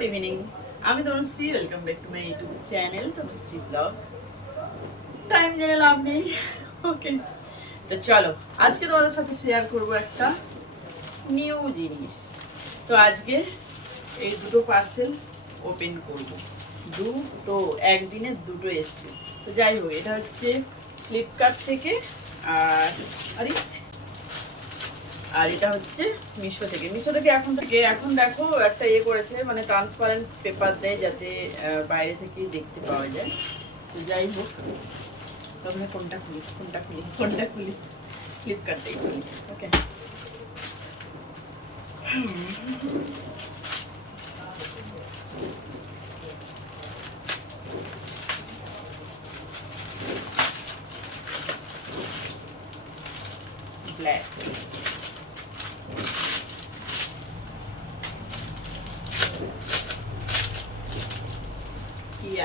Good evening আমি Tanushree welcome back to my YouTube channel Tanushree vlog time জেনে লাভ নেই। ওকে তো চলো, আজকে তোমাদের সাথে শেয়ার করব একটা নিউ জিনিস। তো আজকে এই দুটো পার্সেল ওপেন করব। দুটো, একদিনে দুটো এসছে। তো যাই হোক, এটা হচ্ছে ফ্লিপকার্ট থেকে আর, আরে আর এটা হচ্ছে মিশো থেকে। মিশো থেকে এখন থেকে, এখন দেখো একটা ইয়ে করেছে মানে ট্রান্সপারেন্ট পেপার দেয় যাতে বাইরে থেকে দেখতে পাওয়া যায়। তো যাই হোক প্রথমে কোনটা খুলি কোনটা খুলি কোনটা খুলি ফ্লিপকার্টটাই খুলি। ওকে ব্ল্যাক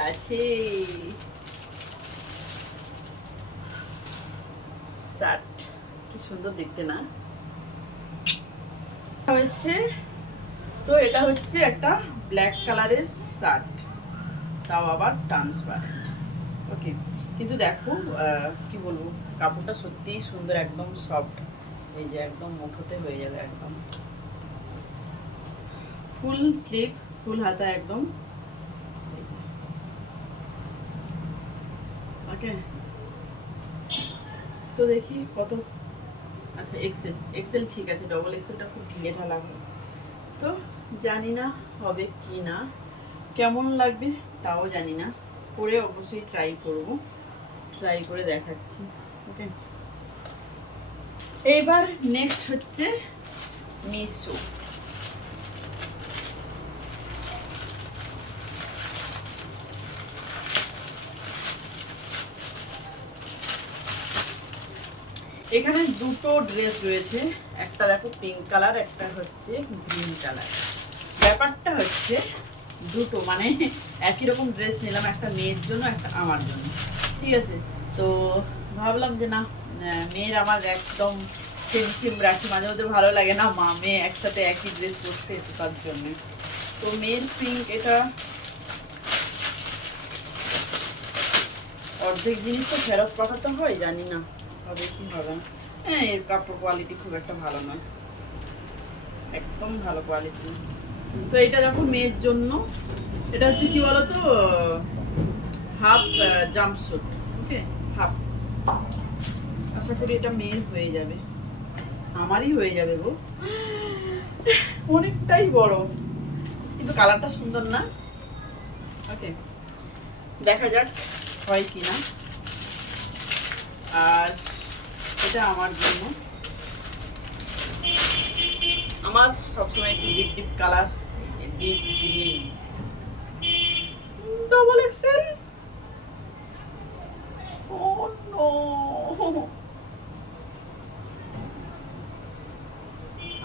আছে। শার্ট কি সুন্দর দেখতে না? হচ্ছে, তো এটা হচ্ছে একটা ব্ল্যাক কালারের শার্ট তাও আবার ট্রান্সপারেন্ট ওকে কিন্তু দেখো কি বলব, কাপড়টা সত্যিই সুন্দর, একদম সফট এই যে একদম মুঠোতে হয়ে যাবে একদম। ফুল স্লিভ ফুল হাতা একদম। ওকে। তো দেখি কত। আচ্ছা এক্সেল এক্সেল ঠিক আছে ডবল এক্সেলটা খুব ঢিলে ঢালা তো জানি না হবে কি না। কেমন লাগবে তাও জানি না। করে অবশ্যই ট্রাই করব। ট্রাই করে দেখাচ্ছি, ওকে। এইবার নেক্সট হচ্ছে মিশো। এখানে দুটো ড্রেস রয়েছে। একটা দেখো পিঙ্ক কালার একটা হচ্ছে গ্রিন কালার ব্যাপারটা হচ্ছে দুটো মানে একই রকম ড্রেস নিলাম, একটা মেয়ের জন্য, একটা আমার জন্য। ঠিক আছে? তো ভাবলাম যে না মেয়ের আমার একদম সেম সেম রাখি। মাঝে মধ্যে ভালো লাগে না, মা, মেয়ে একসাথে একই ড্রেস পরতে তার জন্য। তো মেয়ের পিঙ্ক এটা অর্ধেক জিনিস তো ফেরত পাঠাতে হয়, জানি না। হবে, কি হবে? না হ্যাঁ এর কাপড় কোয়ালিটি খুব একটা ভালো নয়। একদম ভালো কোয়ালিটি তো এটা দেখো মেয়ের জন্য। এটা হচ্ছে কি বলতো? Half jumpsuit okay half. আশা করি এটা মেয়ের হয়ে যাবে। আমারই হয়ে যাবে গো। অনেকটাই বড়। কিন্তু কালারটা সুন্দর না? ওকে দেখা যাক হয় কি না আর এটা আমার জন্য। আমার সবসময় একটু deep deep colour deep green double XL oh no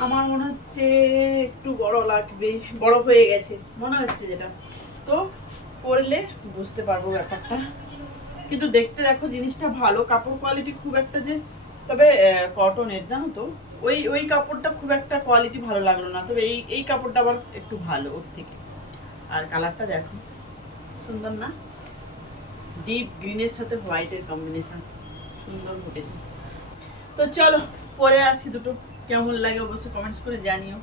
আমার মনে হচ্ছে একটু বড় লাগবে বড় হয়ে গেছে মনে হচ্ছে যেটা। তো পরলে বুঝতে পারব ব্যাপারটা। কিন্তু দেখতে দেখো জিনিসটা ভালো কাপড় কোয়ালিটি খুব একটা যে তবে কটনের জানো তো? ওই ওই কাপড়টা খুব একটা কোয়ালিটি ভালো লাগল না। তবে এই এই কাপড়টা আবার একটু ভালো ওর থেকে। আর কালারটা দেখো। সুন্দর না? ডিপ গ্রিনের সাথে হোয়াইটের কম্বিনেশন সুন্দর ফুটেছে। তো চলো, পরে আসি দুটো। কেমন লাগে অবশ্যই কমেন্টস করে জানিও।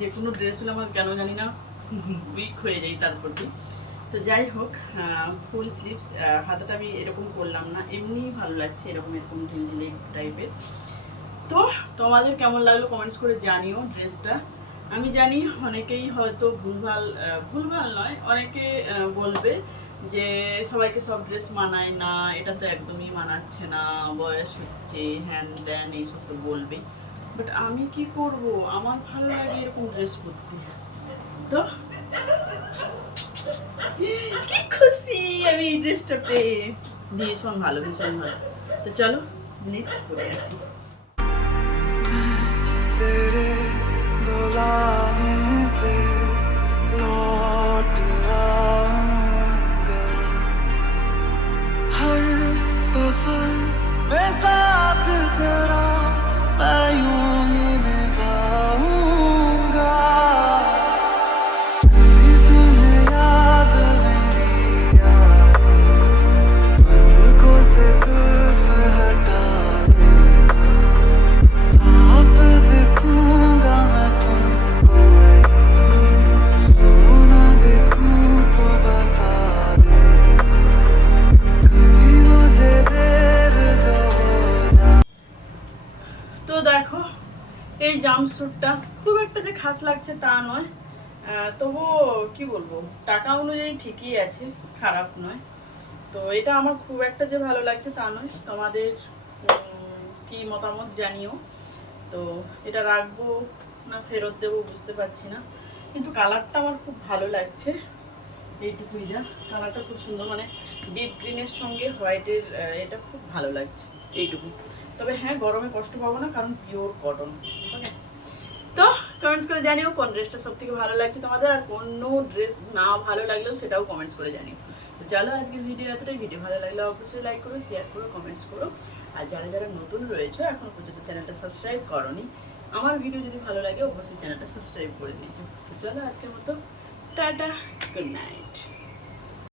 যে কোনো ড্রেস হলে আমার কেন জানি না উইক হয়ে যাই তার প্রতি। তো যাই হোক ফুল স্লিভস হাতাটা আমি এরকম করলাম না। এমনিই ভালো লাগছে, এরকম এরকম ঢিলঢিলে টাইপের তো তোমাদের কেমন লাগল কমেন্টস করে জানিও ড্রেসটা আমি জানি অনেকেই হয়তো ভুলভাল ভুলভাল নয়, অনেকে বলবে যে সবাইকে সব ড্রেস মানায় না, এটা তো একদমই মানাচ্ছে না, বয়স হচ্ছে, হ্যান ত্যান, এইসব তো বলবে বাট আমি কি করব আমার ভালো লাগে এরকম ড্রেস পরতে তো কি খুশি আমি এই ড্রেসটা পেয়ে ভীষণ ভালো ভীষণ ভালো তো চলো নেক্সট করে আসি तेरे बुलाने জাম্পস্যুটটা খুব একটা যে খাস লাগছে তা নয়। তবুও কি বলব, টাকা অনুযায়ী ঠিকই আছে, খারাপ নয়। তো এটা আমার খুব একটা যে ভালো লাগছে তা নয়। তোমাদের কি মতামত জানিও। তো এটা রাখব না ফেরত দেবো বুঝতে পারছি না। কিন্তু কালারটা আমার খুব ভালো লাগছে এইটুকুই যা কালারটা খুব সুন্দর মানে ডিপ গ্রিনের সঙ্গে হোয়াইটের এটা খুব ভালো লাগছে, এইটুকু। তবে হ্যাঁ গরমে কষ্ট পাবো না, কারণ পিওর কটন কমেন্টস করে জানিও কোন ড্রেসটা সব থেকে ভালো লাগছে তোমাদের আর কোনো ড্রেস না ভালো লাগলেও সেটাও কমেন্টস করে জানিও। তো চলো আজকের ভিডিও এতটাই। ভিডিও ভালো লাগলে অবশ্যই লাইক করো শেয়ার করো কমেন্টস করো। আর যারা যারা নতুন রয়েছে, এখন পর্যন্ত চ্যানেলটা সাবস্ক্রাইব করনি, আমার ভিডিও যদি ভালো লাগে অবশ্যই চ্যানেলটা সাবস্ক্রাইব করে দিয়েছ তো চলো আজকের মতো, টাটা গুড নাইট